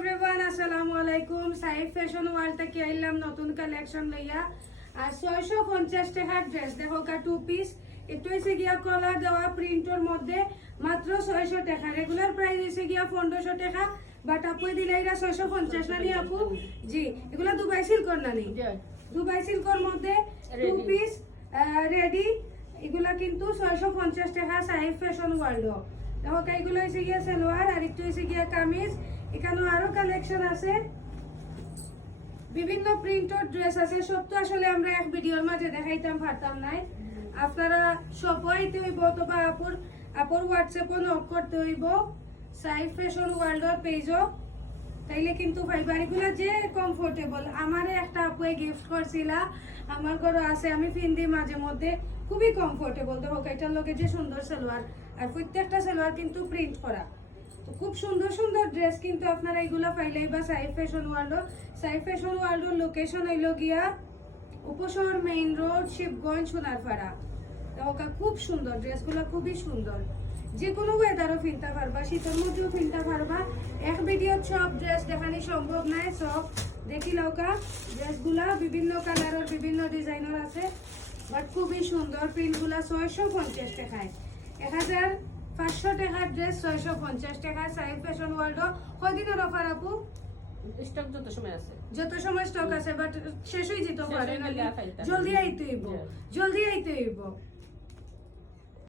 Everyone আসসালামু আলাইকুম। Saif fashion world থেকে আইলাম নতুন কালেকশন লইয়া। আর ছয়শো পঞ্চাশ টাকার ড্রেস দেখো কা টু পিস একটু এসে গিয়া কলার দেওয়া প্রিন্টের মধ্যে মাত্র ছয়শো টাকা। রেগুলার প্রাইস এসে গিয়া পনেরোশো টাকা। বাট আপু দিলে এটা ছয়শো পঞ্চাশ না নি আপু? জি এগুলা দুবাই সিল্কর না নি দুবাই সিল্কর মধ্যে টু. পিস রেডি এগুলা কিন্তু ছয়শো পঞ্চাশ টাকা সাইফ ফ্যাশন ওয়ার্ল্ড দেখো এইগুলো এসে গিয়া সালোয়ার আর একটু এসে গিয়া কামিজ। এখানেও আরও কালেকশন আছে। বিভিন্ন প্রিন্টেড ড্রেস আছে সব তো আসলে আমরা এক ভিডিওর মাঝে দেখাইতাম, পারতাম নাই। আপনারা সবাইতে হইব অথবা আপুর আপুর হোয়াটসঅ্যাপও নক করতে হইব। সাই ফ্যাশন ওয়ার্ল্ডর পেজও তাইলে কিন্তু পাইবা এগুলা যে কমফোর্টেবল আমারে একটা আপুয়ে গিফট করছিলা। আমার ঘরও আছে, আমি পিন্দি মাঝে মধ্যে, খুবই কমফোর্টেবল দেখো এটার লগে যে সুন্দর সালোয়ার, আর প্রত্যেকটা সালোয়ার কিন্তু প্রিন্ট করা। তো খুব সুন্দর সুন্দর ড্রেস কিন্তু আপনারা এগুলা পাইলেই বা Sai Fashion World Sai Fashion ওয়ার্ল্ডর location হইল গিয়া উপশহর মেইন রোড শিবগঞ্জ, সোনারপাড়া। ওকা খুব সুন্দর ড্রেসগুলো খুবই সুন্দর। যে কোনো ওয়েদারও ফিনতে পারবা শীতের মধ্যেও ফিনতে পারবা এক ভিডিও সব ড্রেস দেখানি সম্ভব নাই সব দেখি লওকা। ড্রেসগুলা বিভিন্ন কালারের বিভিন্ন ডিজাইনের আছে বাট খুবই সুন্দর প্রিন্টগুলা ছয়শো পঞ্চাশ টাকায়। এক হাজার পাঁচশো টাকার ড্রেস ছয়শো পঞ্চাশ টাকায় সাইড ফ্যাশন ওয়ার্ল্ড কয়দিনের অফার আপু? স্টক যত সময় আছে। যত সময় স্টক আছে বাট শেষ হয়ে যেতে পারে হয়ে। জলদি আইতে হইব। জলদি আইতে হইব।